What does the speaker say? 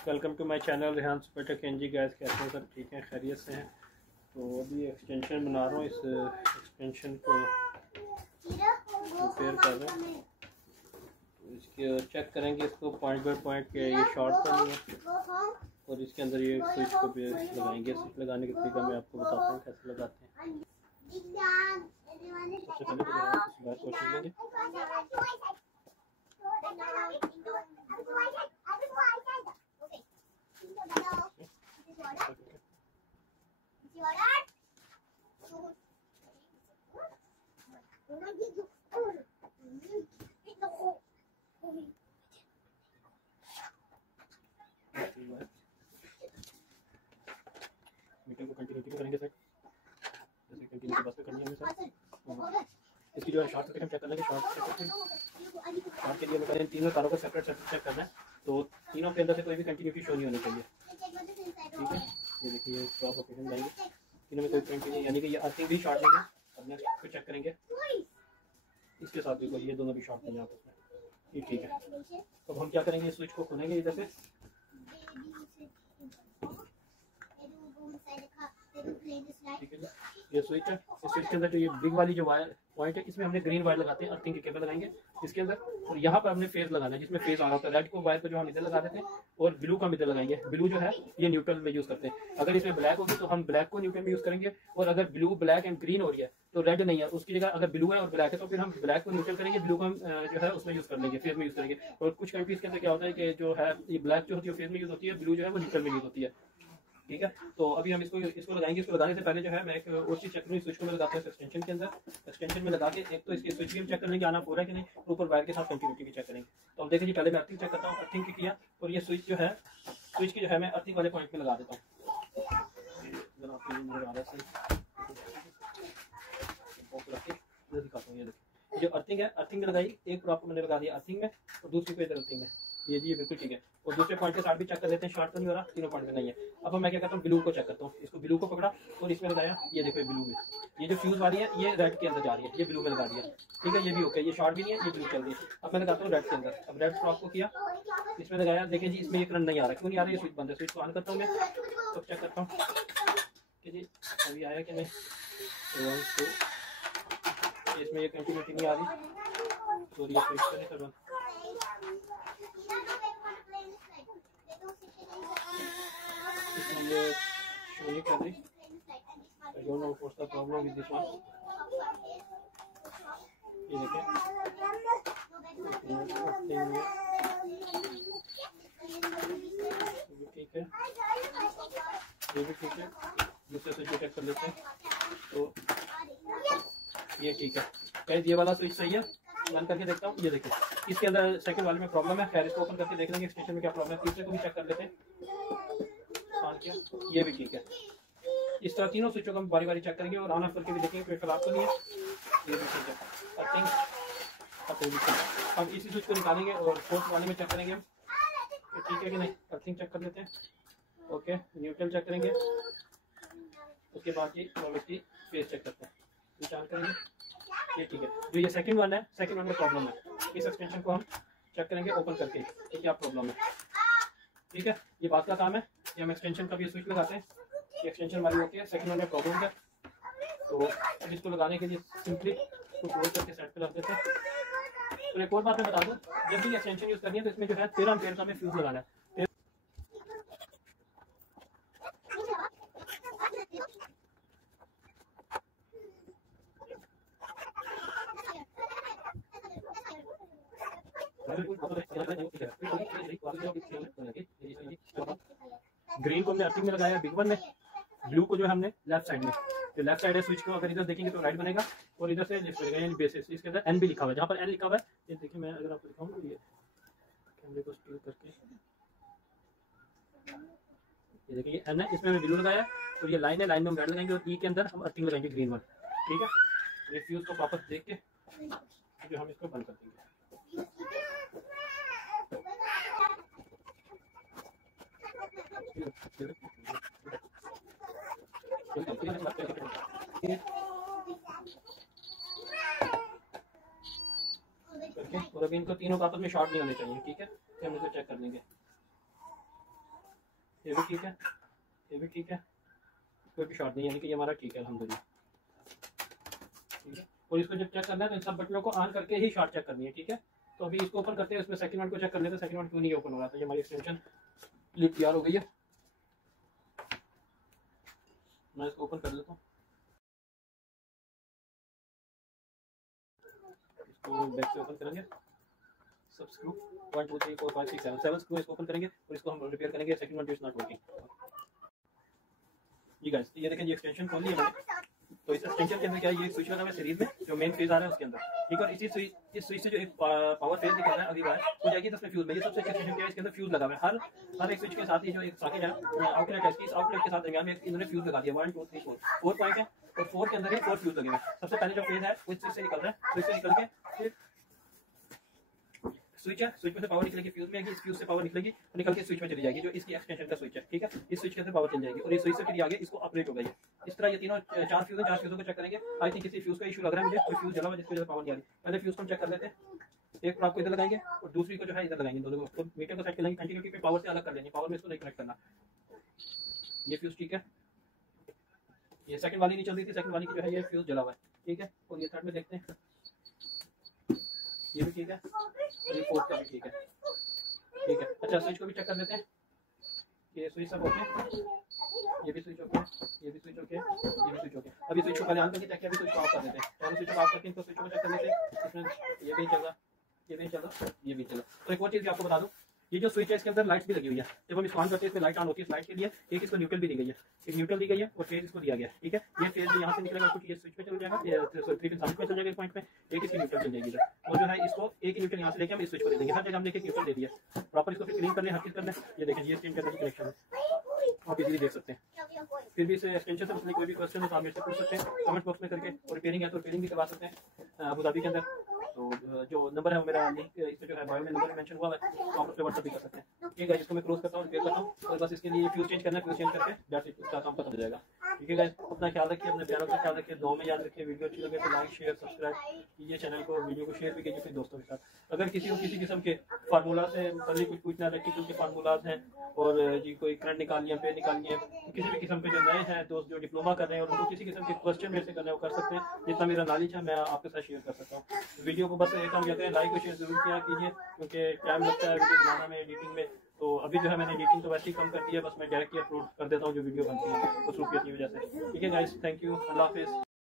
Welcome to my channel Rehan super tech एनजी। Guys कैसे हैं? सब ठीक हैं, खैरियत से हैं। तो अभी एक्सटेंशन बना रहा हूँ, इस एक्सटेंशन को रिपेयर कर रहे हैं। तो इसके चेक करेंगे इसको पॉइंट बाय पॉइंट के ये शॉर्ट तो नहीं है, और इसके अंदर ये स्विच को भी लगाएंगे। स्विच लगाने का तरीका मैं आपको बताता हूँ कैसे लगाते हैं। सबसे पहले तो कोशिश लेंगे। मीटर को कंटिन्यूटी करेंगे सर, जैसे कंटिन्यूटी बस पे करनी है सर। इसकी जो है शॉर्ट सर्किट हम चेक करना है। शॉर्ट के लिए हम करें तीनों तारों को सेपरेट चेक करना है। तो तीनों के अंदर से कोई भी कंटिन्यूटी शो नहीं होनी चाहिए, ठीक है। ये देखिए स्टॉप लोकेशन जाएंगे, तीनों में कोई कंटिन्यूटी यानी कि ये अर्थिंग भी शॉर्ट नहीं है। अब नेक्स्ट को चेक करेंगे, इसके साथ भी कोई ये दोनों भी शॉर्ट नहीं है आपस में, ये ठीक है। तो हम क्या करेंगे, स्विच को खोलेंगे इधर से। ठीक है, ये स्विच है। इस स्विच के अंदर जो ये बिग वाली जो वायर पॉइंट है, इसमें हमने ग्रीन वायर लगाते हैं, अर्थिंग के केबल लगाएंगे इसके अंदर। और यहाँ पर हमने फेज लगाना है, जिसमें फेज आ रहा होता है। रेड को वायर को जो हम इधर लगा देते हैं, और ब्लू का हम इधर लगाएंगे। ब्लू जो है ये न्यूट्रल में यूज करते हैं। अगर इसमें ब्लैक होगी तो हम ब्लैक को न्यूट्रल में यूज करेंगे। और अगर ब्लू ब्लैक एंड ग्रीन हो रही है तो रेड नहीं है, उसकी जगह अगर ब्लू है और ब्लैक है तो फिर हम ब्लैक को न्यूट्रल करेंगे, ब्लू को हम जो है उसमें यूज कर लेंगे, फेज में यूज करेंगे। और कुछ कंट्रीज के अंदर क्या होता है कि जो है ये ब्लैक जो होती है फेज में यूज होती है, ब्लू जो है वो न्यूट्रल में यूज होती है, ठीक है। तो अभी हम इसको लगाएंगे। इसको लगाने से पहले जो है मैं एक और चीज चेक करूँगी, स्विच को मैं लगाता हूँ एक्सटेंशन के अंदर। एक्सटेंशन में लगा के एक तो इसकी स्विच भी हम चेक कर लेंगे आना पूरा है कि नहीं, ऊपर वायर के साथ कंटिन्यूटी भी चेक करेंगे। तो हम देखें जी, पहले मैं अर्थिंग चेक करता हूँ। अर्थिंग की किया, और ये स्विच जो है, स्विच की जो है मैं अर्थिंग वाले पॉइंट पे लगा देता हूँ। दिखाता हूँ, ये देखिए जो अर्थिंग है, अर्थिंग में लगाई, एक प्रॉप मैंने लगा दिया अर्थिंग में, और दूसरी पे इधर अर्थिंग में। ये जी बिल्कुल ठीक है। और दूसरे पॉइंट के साथ भी चेक कर लेते हैं, शॉर्ट तो नहीं हो रहा, तीनों पॉइंट में नहीं है। अब मैं क्या करता हूँ, ब्लू को चेक करता हूँ। इसको ब्लू को पकड़ा और इसमें लगाया, ये देखो ब्लू में ये जो फ्यूज वाली है ये रेड के अंदर जा रही है, ये ब्लू में लगा दिया, ठीक है। ये भी ओके, ये शॉर्ट भी नहीं है, ये ब्लू चल रही है। अब मैं लगाता हूँ रेड के अंदर। अब रेड स्टॉप को किया, इसमें लगाया, देखिए जी इसमें ये करंट नहीं आ रहा, क्यों नहीं आ रहा, ये स्विच बंद है। स्विच को ऑन करता हूँ मैं, तो चेक करता हूँ कि जी अभी आया कि नहीं। 1 2, इसमें ये कंटिन्यूटी नहीं आ रही, सॉरी ये स्विच नहीं कर रहा। ये शो नहीं कर रही। I don't know what's the problem with this one. ये देखें, ठीक है, ये भी ठीक है। दूसरे स्विच चेक कर लेते हैं, तो ये ठीक है। गाइस ये वाला स्विच सही है, ऑन करके देखता हूँ। ये देखिए इसके अंदर सेकंड वाले में प्रॉब्लम है। खैर इसको ओपन करके देख लेंगे एक्सटेंशन में क्या प्रॉब्लम है। तीसरे को भी चेक कर लेते हैं, ऑन किया, ये भी ठीक है। इस तरह तीनों स्विचों को हम बारी बारी चेक करेंगे और ऑन ऑफ करके भी देखेंगे कोई खराब तो नहीं है। ये भी ठीक है। अर्थिंग अब इसी स्विच को निकालेंगे और फोर्थ वाले में चेक करेंगे हम, ठीक है कि नहीं। अर्थिंग चेक कर लेते हैं, ओके। न्यूट्रल चेक करेंगे, उसके बाद ये इसकी फेस चेक करते हैं, निकाल करेंगे, ये ठीक है। जो ये सेकंड वन है, सेकंड वन में प्रॉब्लम है। इस एक्सटेंशन को हम चेक करेंगे ओपन करके कि क्या प्रॉब्लम है, ठीक है। ये बात का काम है। ये हम एक्सटेंशन का भी स्विच लगाते हैं, ये एक्सटेंशन वाली होती है। सेकंड वन में प्रॉब्लम है, तो अब इसको लगाने के लिए सिंपली इसको क्लोज करके सेट पे रख देते हैं। तो एक और बात मैं बता दूं, जब भी एक्सटेंशन यूज करनी है तो इसमें जो है 13 एम्पीयर का हमें फ्यूज लगाना है। ग्रीन को हमने अर्थिंग में लगाया बिग वन में, ब्लू को जो है हमने लेफ्ट साइड में। जो लेफ्ट साइड है स्विच को, अगर इधर देखेंगे तो राइट बनेगा और इधर से लेफ्ट बनेगा, यानी बेसिस। इसके अंदर एन भी लिखा हुआ है, जहाँ पर एन लिखा हुआ है ये देखिए, मैं अगर आपको दिखाऊँ, ये कैमरे को स्टिल करके ये देखिए ये एन है, इसमें हमने ब्लू लगाया और ये लाइन है, लाइन में हम रेड लगाएंगे और ई के अंदर हम अर्थिंग लगाएंगे ग्रीन वन, ठीक है। ये फ्यूज को वापस देख के जो हम इसको बंद कर देंगे। और अभी इनको तीनों आपस में शॉर्ट नहीं होने चाहिए, ठीक है। हम इसको चेक कर लेंगे। ये भी ठीक है, ये भी ठीक है, कोई भी शॉर्ट नहीं, यानी कि ये हमारा ठीक है अल्हम्दुलिल्लाह। ठीक है, और इसको जब चेक करना है तो इन सब बटनों को ऑन करके ही शॉर्ट चेक करनी है। ठीक है, तो अभी इसको ओपन करते हैं, इसमें सेकंड वन को चेक कर लेते हैं, सेकंड वन क्यों नहीं ओपन हो रहा। तो ये हमारी एक्सटेंशन लिप तैयार हो गई है, मैं इसको ओपन कर लेता हूँ। इसको बैक से ओपन करेंगे, सब स्क्रू 1 2 3 4 5 6 7 7 स्क्रू इसको ओपन करेंगे और इसको हम रिपेयर करेंगे। Second one is not working. जी गाइस, ये देखें, ये एक्सटेंशन खोल ली है। तो इस एक्सटेंशन के अंदर क्या है, ये स्विच लगा हुआ है सीरीज में, जो मेन फेज आ रहा है उसके अंदर। ठीक है, और इस स्विच से जो एक पावर फेज निकल रहा है अगली बार हो जाएगी, तो उसमें फ्यूज में ये सबसे एक्सटेंशन क्या है, इसके अंदर फ्यूज लगा हुआ है। हर एक स्विच के साथ ही जो एक सॉकेट है, आउटलेट है, इस आउटलेट के साथ दरमियान में इन्होंने फ्यूज लगा दिया। 1 2 3 4 पॉइंट है, और 4 के अंदर ही 4 फ्यूज लगे हुए हैं। सबसे पहले जो फेज है वो इस स्विच से निकल रहा है, स्विच से निकल के फिर स्विच है, स्विच में से पावर निकलेगी फ्यूज में आएगी, इस फ्यूज से पावर निकलेगी और निकल के स्विच में चली जाएगी, जो इसकी एक्सटेंशन का स्विच है। ठीक है, इस स्विच के अंदर पावर चल जाएगी और इस स्विच से फिर आगे इसको ऑपरेट होगा। ये इस तरह ये तीनों 4 फ्यूज है, 4 फ्यूजों को चेक करेंगे। आई थिंक किसी फ्यूज का इशू लग रहा है मुझे, कोई फ्यूज जला हुआ जिसकी वजह से पावर नहीं आ रही। पहले फ्यूज को चेक कर लेते हैं, एक को आपको इधर लगाएंगे और दूसरी को जो है इधर लगाएंगे, दोनों को मीटर को सेट कर लेंगे। कंटिन्यूटी पे पावर से अलग कर लेंगे, पावर में इसको नहीं कनेक्ट करना। ये फ्यूज ठीक है, ये सेकंड वाली नहीं चल रही थी, सेकंड वाली की जो है ये फ्यूज जला हुआ है। ठीक है, और ये थर्ड में देखते हैं, ये भी ठीक है और ये फोर्थ का भी ठीक है। ठीक है, अच्छा स्विच को भी चेक कर लेते हैं, ये स्विच सब ओके, ये भी स्विच ओके, ये भी स्विच ओके, ये भी स्विच ओके। अभी स्विच को पहले ऑन करके चेक किया, अभी स्विच को ऑफ कर देते हैं। पहले स्विच को ऑफ करके इनको स्विच को चेक कर लेते हैं। इसमें ये भी चल रहा, ये भी चल रहा, ये भी चल रहा। तो एक और चीज़ भी आपको बता दूं, ये जो स्विच है इसके अंदर लाइट्स भी लगी हुई है। जब हम इसको ऑन करते हैं इसमें लाइट ऑन होती है। लाइट के लिए एक इसको न्यूट्रल भी दी गई है, एक न्यूट्रल दी गई है और फेज इसको दिया गया है। ठीक है, ये फेज भी यहाँ से निकलेगा, कुछ ये स्विच पे चल जाएगा, ये 3 पिन साबित में चल जाएगा, इस पॉइंट पे एक इसकी न्यूट्रल चल जाएगी। तो जो है इसको एक ही न्यूट्रल यहाँ से लेके हम इस स्विच पर दे देंगे। हर जगह हमने एक न्यूट्रल दे दिया, प्रॉपर इसको फिर क्लीन कर लें, हर चीज कर लें। ये देखिए, ये स्क्रीन के अंदर कनेक्शन है, आप इजीली देख सकते हैं। फिर भी इसे एक्सटेंशन से मुझे कोई भी क्वेश्चन है तो आप मेरे से पूछ सकते हैं कमेंट बॉक्स में करके, और रिपेयरिंग है तो रिपेयरिंग भी करवा सकते हैं अबू धाबी के अंदर। तो जो नंबर है वो मेरा लिंक इसमें जो है बायो में नंबर मेंशन हुआ है, तो आप उस पर व्हाट्सएप भी कर सकते हैं। ठीक है, इसको मैं क्लोज करता हूँ, रिपेयर करता हूँ, और बस इसके लिए फ्यूज चेंज करना है, फ्यूज चेंज करके दैट्स इट, उसका काम खत्म हो जाएगा। ठीक है गाइस, अपना ख्याल रखिए, अपने प्यारों का ख्याल रखिए, दुआ में याद रखिए। वीडियो अच्छी लगे तो लाइक शेयर सब्सक्राइब कीजिए चैनल को, वीडियो को शेयर भी कीजिए अपने दोस्तों के साथ। अगर किसी को किसी किस्म के फार्मूला से पहले कुछ पूछना है, इलेक्ट्रिकल के फार्मूलाज हैं और जी कोई करंट निकालनी है, पे निकालनी है, किसी भी किस्म के जो नए हैं दोस्त जो डिप्लोमा कर रहे हैं और उनको किसी किस्म के क्वेश्चन मेरे से करना है वो कर सकते हैं। जितना मेरा नॉलेज है मैं आपके साथ शेयर कर सकता हूँ। वीडियो को बस एक काम कहते हैं, लाइक और शेयर जरूर किया कीजिए, क्योंकि टाइम लगता है वीडियो बनाने में, एडिटिंग में। तो अभी जो है मैंने एडिटिंग तो वैसे ही कम कर दी है, बस मैं डायरेक्टली अपलोड कर देता हूँ जो वीडियो बनती है मसरूफियत की वजह से। ठीक है गाइस, थैंक यू, अल्लाह हाफिज़।